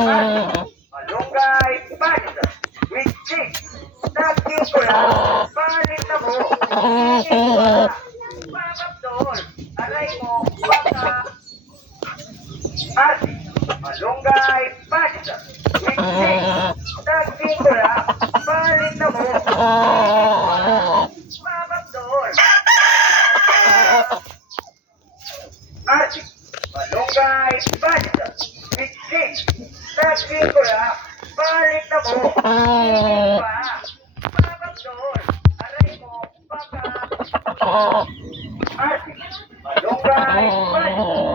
Malunggay palit with cheese. Daging ko lang, palit na mo. Hindi pa. Bababdol. Aray mo, baka. Ate, malunggay palit with cheese. Daging ko lang, palit na mo. Hindi pa. Bababdol. Ate, malunggay palit with cheese. Daging ko lang, palit na mo. Hindi pa. Bababdol. Aray mo, baka. Ate, malunggay palit